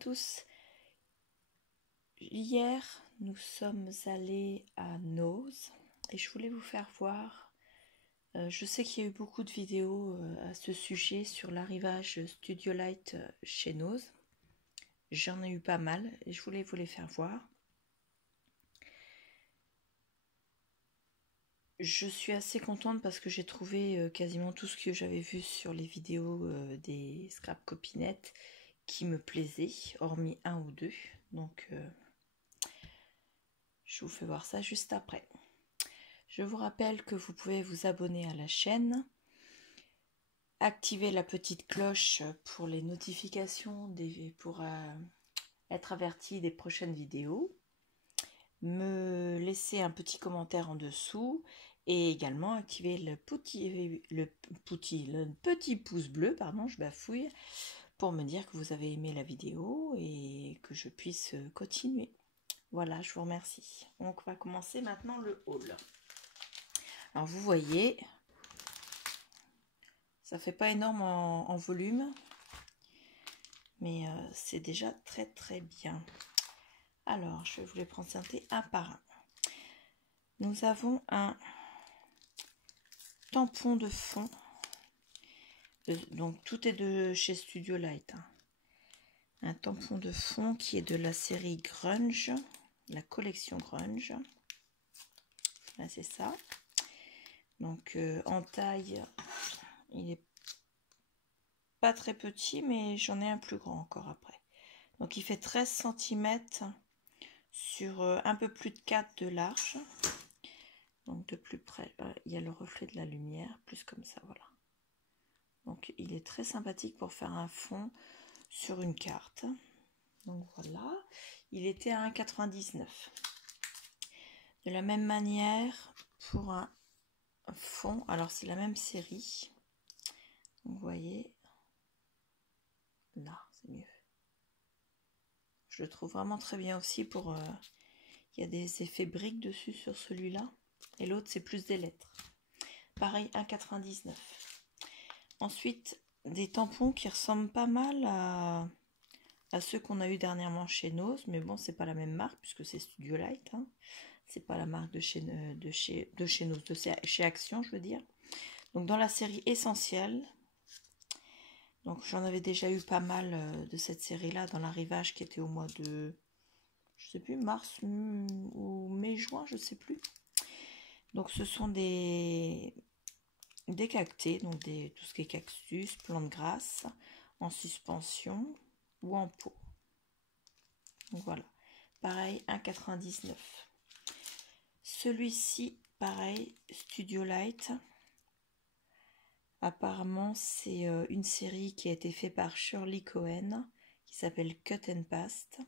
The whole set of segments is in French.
tous. Hier, nous sommes allés à Noz et je voulais vous faire voir. Je sais qu'il y a eu beaucoup de vidéos à ce sujet sur l'arrivage Studio Light chez Noz. J'en ai eu pas mal et je voulais vous les faire voir. Je suis assez contente parce que j'ai trouvé quasiment tout ce que j'avais vu sur les vidéos des scrap copinettes qui me plaisait, hormis un ou deux. Donc, je vous fais voir ça juste après. Je vous rappelle que vous pouvez vous abonner à la chaîne, activer la petite cloche pour les notifications, pour être averti des prochaines vidéos, me laisser un petit commentaire en dessous et également activer le petit pouce bleu, pardon, je bafouille, pour me dire que vous avez aimé la vidéo et que je puisse continuer. Voilà, je vous remercie. Donc, on va commencer maintenant le haul. Alors, vous voyez, ça fait pas énorme en volume, mais c'est déjà très très bien. Alors, je vais vous les présenter un par un. Nous avons un tampon de fond. Donc, tout est de chez Studio Light. Un tampon de fond qui est de la série Grunge, la collection Grunge. Là, c'est ça. Donc, en taille, il est pas très petit, mais j'en ai un plus grand encore après. Donc, il fait 13 cm sur un peu plus de 4 de large. Donc, de plus près, il y a le reflet de la lumière, plus comme ça, voilà. Donc, il est très sympathique pour faire un fond sur une carte. Donc, voilà. Il était à 1,99 €. De la même manière, pour un fond, alors c'est la même série. Donc, vous voyez, là, c'est mieux. Je le trouve vraiment très bien aussi pour... il y a des effets briques dessus sur celui-là. Et l'autre, c'est plus des lettres. Pareil, 1,99 €. Ensuite, des tampons qui ressemblent pas mal à ceux qu'on a eu dernièrement chez Noz. Mais bon, c'est pas la même marque puisque c'est Studio Light. Hein. C'est pas la marque de chez Noz, chez Action, je veux dire. Donc, dans la série Essentielle. Donc, j'en avais déjà eu pas mal de cette série-là dans l'arrivage qui était au mois de... je sais plus, mars ou mai-juin, je sais plus. Donc, ce sont des cactés, donc tout ce qui est cactus, plantes grasses, en suspension ou en pot. Donc voilà, pareil, 1,99 €. Celui-ci, pareil, Studio Light. Apparemment, c'est une série qui a été faite par Shirley Cohen, qui s'appelle Cut and Paste.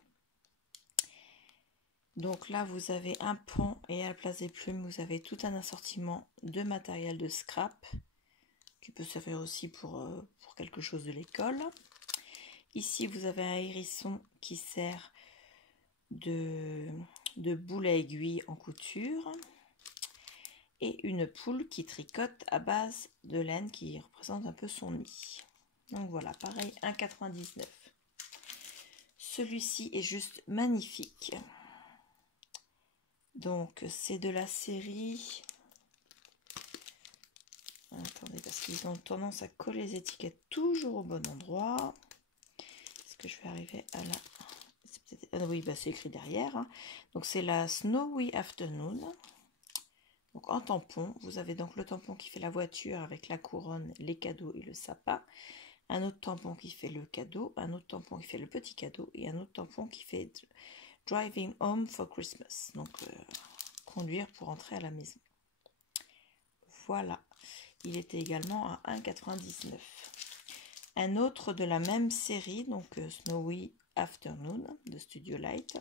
Donc là, vous avez un pan et à la place des plumes, vous avez tout un assortiment de matériel de scrap qui peut servir aussi pour quelque chose de l'école. Ici, vous avez un hérisson qui sert de boule à aiguille en couture et une poule qui tricote à base de laine qui représente un peu son nid. Donc voilà, pareil, 1,99 €. Celui-ci est juste magnifique. Donc, c'est de la série... Attendez, parce qu'ils ont tendance à coller les étiquettes toujours au bon endroit. Est-ce que je vais arriver à la... Ah oui, bah c'est écrit derrière. Hein. Donc, c'est la Snowy Afternoon. Donc, en tampon, vous avez donc le tampon qui fait la voiture avec la couronne, les cadeaux et le sapin. Un autre tampon qui fait le cadeau. Un autre tampon qui fait le petit cadeau. Et un autre tampon qui fait Driving Home for Christmas. Donc, conduire pour entrer à la maison. Voilà. Il était également à 1,99 €. Un autre de la même série, donc Snowy Afternoon de Studio Light.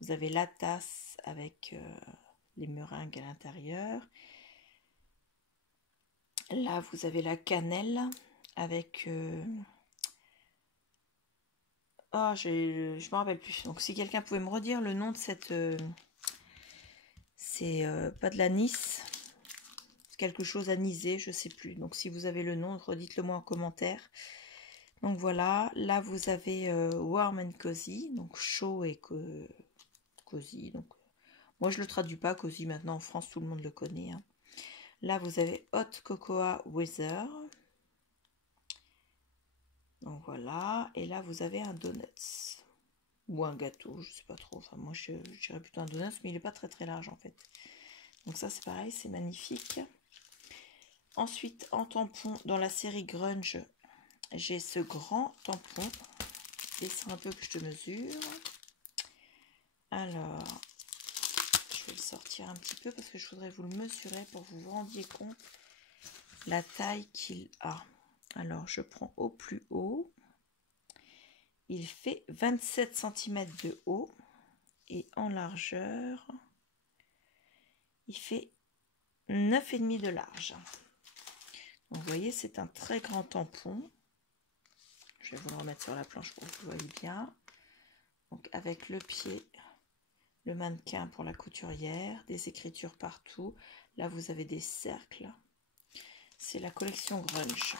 Vous avez la tasse avec les meringues à l'intérieur. Là, vous avez la cannelle avec... oh, je me rappelle plus. Donc, si quelqu'un pouvait me redire le nom de cette... c'est pas de l'anis. Quelque chose anisé, je sais plus. Donc, si vous avez le nom, redites-le moi en commentaire. Donc voilà, là vous avez warm and cozy, donc chaud et cosy. Donc moi je le traduis pas cosy, maintenant en France tout le monde le connaît. Hein. Là vous avez hot cocoa weather. Donc voilà, et là vous avez un donut ou un gâteau, je sais pas trop. Enfin moi je dirais plutôt un donut, mais il est pas très large en fait. Donc ça c'est pareil, c'est magnifique. Ensuite en tampon dans la série grunge, j'ai ce grand tampon. Descends un peu que je te mesure. Alors, je vais le sortir un petit peu parce que je voudrais vous le mesurer pour que vous vous rendiez compte la taille qu'il a. Alors, je prends au plus haut. Il fait 27 cm de haut et en largeur, il fait 9,5 de large. Donc, vous voyez, c'est un très grand tampon. Je vais vous le remettre sur la planche pour que vous voyez bien. Donc, avec le pied, le mannequin pour la couturière, des écritures partout. Là, vous avez des cercles. C'est la collection grunge.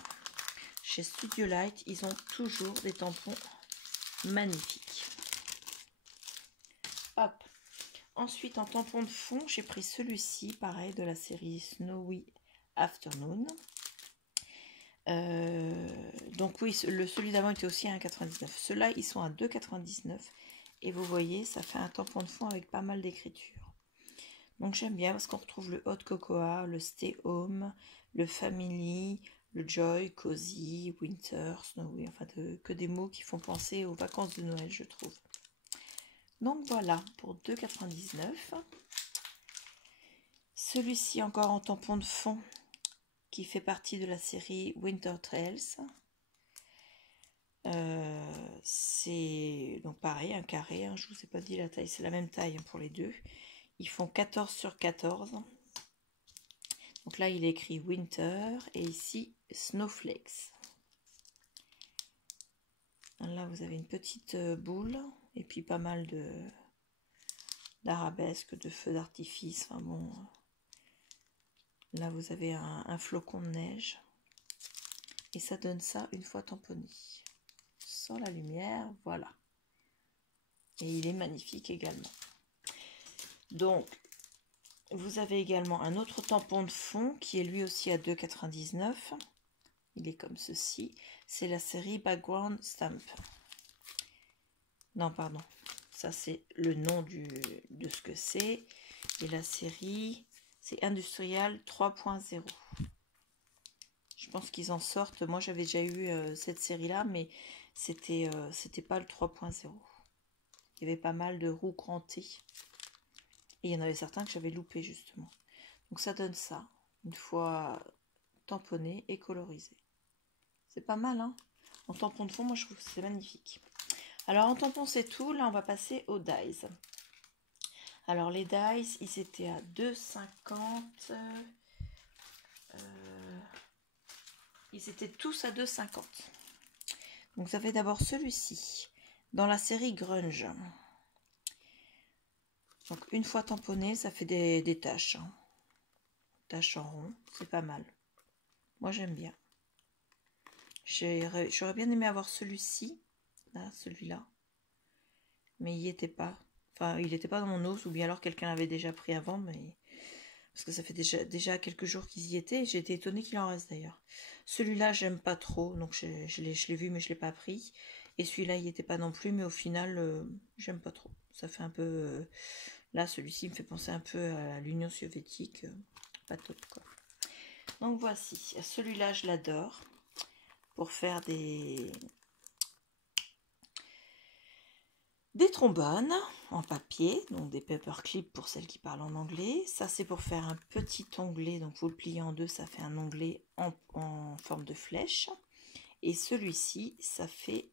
Chez Studio Light, ils ont toujours des tampons magnifiques. Hop. Ensuite, en tampon de fond, j'ai pris celui-ci, pareil, de la série Snowy Afternoon. Donc oui, celui d'avant était aussi à 1,99. Ceux-là, ils sont à 2,99. Et vous voyez, ça fait un tampon de fond avec pas mal d'écriture. Donc j'aime bien parce qu'on retrouve le Hot Cocoa, le Stay Home, le Family, le Joy, Cozy, Winter, Snowy, enfin que des mots qui font penser aux vacances de Noël, je trouve. Donc voilà, pour 2,99. Celui-ci encore en tampon de fond, qui fait partie de la série Winter Trails. C'est donc pareil, un carré, hein, je ne vous ai pas dit la taille, c'est la même taille pour les deux. Ils font 14 sur 14. Donc là, il est écrit Winter et ici Snowflakes. Là, vous avez une petite boule et puis pas mal d'arabesques, de feux d'artifice. Enfin bon, là, vous avez un flocon de neige et ça donne ça une fois tamponné. Sans la lumière, voilà. Et il est magnifique également. Donc, vous avez également un autre tampon de fond qui est lui aussi à 2,99 €. Il est comme ceci. C'est la série Background Stamp. Non, pardon. Ça, c'est le nom de ce que c'est. Et la série, c'est Industrial 3.0. Je pense qu'ils en sortent. Moi, j'avais déjà eu cette série-là, mais c'était pas le 3.0. Il y avait pas mal de roues crantées. Et il y en avait certains que j'avais loupé justement. Donc ça donne ça, une fois tamponné et colorisé. C'est pas mal, hein? En tampon de fond, moi je trouve que c'est magnifique. Alors en tampon c'est tout, là on va passer aux dies. Alors les dies, ils étaient à 2,50. Ils étaient tous à 2,50. Donc ça fait d'abord celui-ci, dans la série Grunge. Donc une fois tamponné, ça fait des taches. Hein. Taches en rond, c'est pas mal. Moi j'aime bien. J'aurais bien aimé avoir celui-ci, là, celui-là. Mais il n'y était pas. Enfin, il n'était pas dans mon os, ou bien alors quelqu'un l'avait déjà pris avant, mais... Parce que ça fait déjà quelques jours qu'ils y étaient, et j'ai été étonnée qu'il en reste d'ailleurs. Celui-là, j'aime pas trop, donc je l'ai vu, mais je ne l'ai pas pris. Et celui-là, il n'y était pas non plus, mais au final, j'aime pas trop. Ça fait un peu... là, celui-ci me fait penser un peu à l'Union soviétique. Pas top, quoi. Donc voici. Celui-là, je l'adore. Pour faire des trombones en papier, donc des paperclips pour celles qui parlent en anglais. Ça, c'est pour faire un petit onglet, donc vous le pliez en deux, ça fait un onglet en forme de flèche. Et celui-ci, ça fait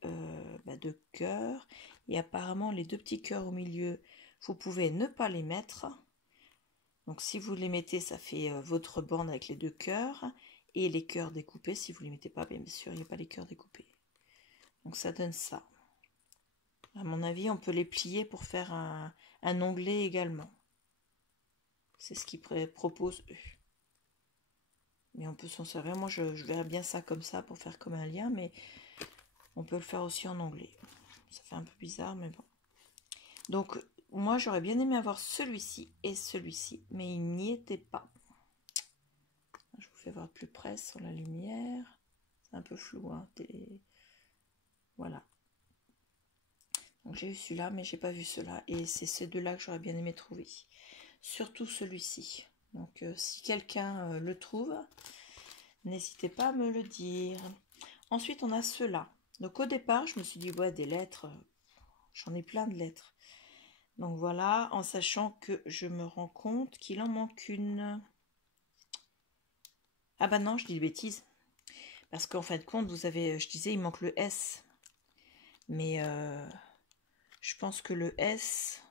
deux cœurs. Et apparemment, les deux petits cœurs au milieu, vous pouvez ne pas les mettre. Donc si vous les mettez, ça fait votre bande avec les deux cœurs. Et les cœurs découpés, si vous ne les mettez pas, bien sûr, il n'y a pas les cœurs découpés. Donc ça donne ça. À mon avis, on peut les plier pour faire un onglet également. C'est ce qu'ils proposent eux. Mais on peut s'en servir. Moi, je verrais bien ça comme ça pour faire comme un lien. Mais On peut le faire aussi en anglais. Ça fait un peu bizarre, mais bon. Donc, moi, j'aurais bien aimé avoir celui-ci et celui-ci, mais il n'y était pas. Je vous fais voir de plus près sur la lumière. C'est un peu flou, hein. Voilà. Donc, j'ai eu celui-là, mais j'ai pas vu cela. Et c'est ces deux-là que j'aurais bien aimé trouver. Surtout celui-ci. Donc, si quelqu'un le trouve, n'hésitez pas à me le dire. Ensuite, on a ceux-là. Donc, au départ, je me suis dit, ouais, des lettres, j'en ai plein de lettres. Donc, voilà, en sachant que je me rends compte qu'il en manque une. Ah bah non, je dis des bêtises. Parce qu'en fin de compte, vous avez, je disais, il manque le S. Mais je pense que le S...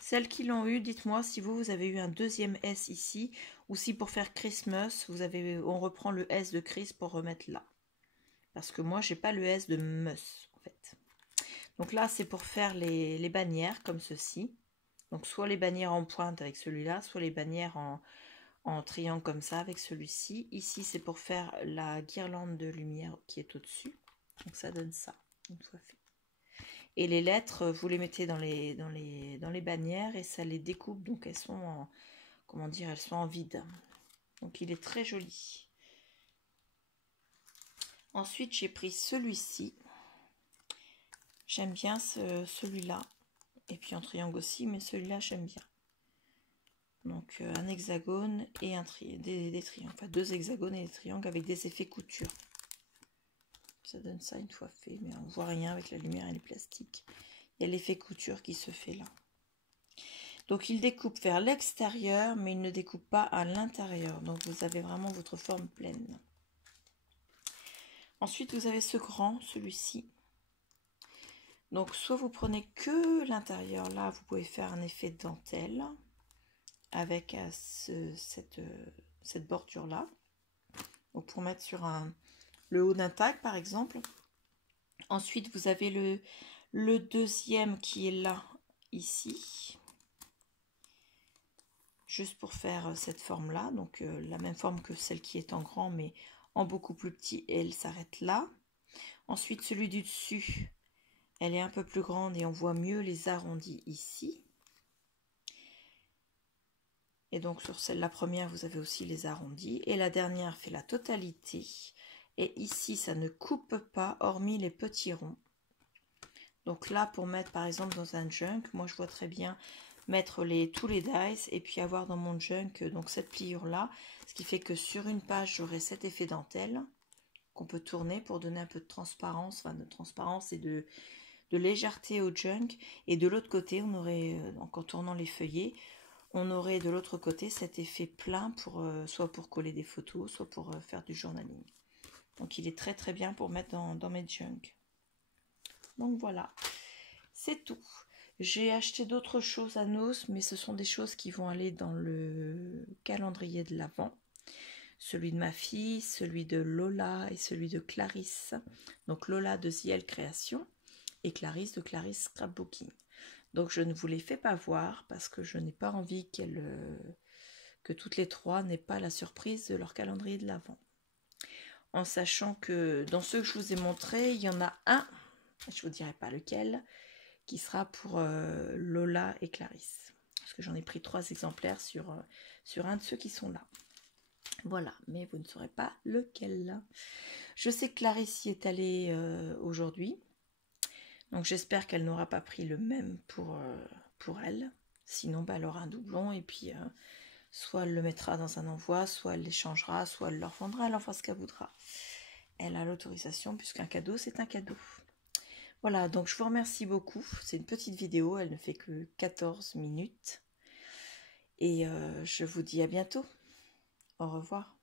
Celles qui l'ont eu, dites-moi si vous avez eu un deuxième S ici, ou si pour faire Christmas, on reprend le S de Chris pour remettre là. Parce que moi, j'ai pas le S de Mus, en fait. Donc là, c'est pour faire les bannières, comme ceci. Donc soit les bannières en pointe avec celui-là, soit les bannières en triangle comme ça avec celui-ci. Ici, c'est pour faire la guirlande de lumière qui est au-dessus. Donc ça donne ça, une fois fait. Et les lettres, vous les mettez dans les bannières et ça les découpe. Donc elles sont en, comment dire, elles sont en vide. Donc il est très joli. Ensuite, j'ai pris celui-ci. J'aime bien celui-là. Et puis en triangle aussi, mais celui-là, j'aime bien. Donc un hexagone et des triangles. Enfin, deux hexagones et des triangles avec des effets couture. Ça donne ça une fois fait, mais on voit rien avec la lumière et les plastiques. Il y a l'effet couture qui se fait là. Donc il découpe vers l'extérieur, mais il ne découpe pas à l'intérieur. Donc vous avez vraiment votre forme pleine. Ensuite, vous avez ce grand, celui-ci. Donc soit vous prenez que l'intérieur, là, vous pouvez faire un effet de dentelle avec cette bordure-là. Donc pour mettre sur le haut d'un tag, par exemple. Ensuite, vous avez le deuxième qui est là, ici. Juste pour faire cette forme-là. Donc la même forme que celle qui est en grand, mais en beaucoup plus petit. Et elle s'arrête là. Ensuite, celui du dessus, elle est un peu plus grande et on voit mieux les arrondis ici. Et donc sur la première, vous avez aussi les arrondis. Et la dernière fait la totalité. Et ici, ça ne coupe pas, hormis les petits ronds. Donc là, pour mettre par exemple dans un junk, moi je vois très bien mettre tous les dice et puis avoir dans mon junk donc cette pliure là. Ce qui fait que sur une page, j'aurai cet effet dentelle qu'on peut tourner pour donner un peu de transparence, enfin de transparence et de légèreté au junk. Et de l'autre côté, on aurait, donc en tournant les feuillets, on aurait de l'autre côté cet effet plein pour soit pour coller des photos, soit pour faire du journaling. Donc il est très très bien pour mettre dans mes junks. Donc voilà, c'est tout. J'ai acheté d'autres choses à Noce, mais ce sont des choses qui vont aller dans le calendrier de l'Avent. Celui de ma fille, celui de Lola et celui de Clarisse. Donc Lola de Ziel Création et Clarisse de Clarisse Scrapbooking. Donc je ne vous les fais pas voir parce que je n'ai pas envie que toutes les trois n'aient pas la surprise de leur calendrier de l'Avent. En sachant que dans ceux que je vous ai montrés, il y en a un, je ne vous dirai pas lequel, qui sera pour Lola et Clarisse. Parce que j'en ai pris 3 exemplaires sur un de ceux qui sont là. Voilà, mais vous ne saurez pas lequel. Je sais que Clarisse y est allée aujourd'hui. Donc j'espère qu'elle n'aura pas pris le même pour elle. Sinon, bah, elle aura un doublon et puis soit elle le mettra dans un envoi, soit elle l'échangera, soit elle le revendra, elle en fera ce qu'elle voudra. Elle a l'autorisation puisqu'un cadeau, c'est un cadeau. Voilà, donc je vous remercie beaucoup. C'est une petite vidéo, elle ne fait que 14 minutes. Et je vous dis à bientôt. Au revoir.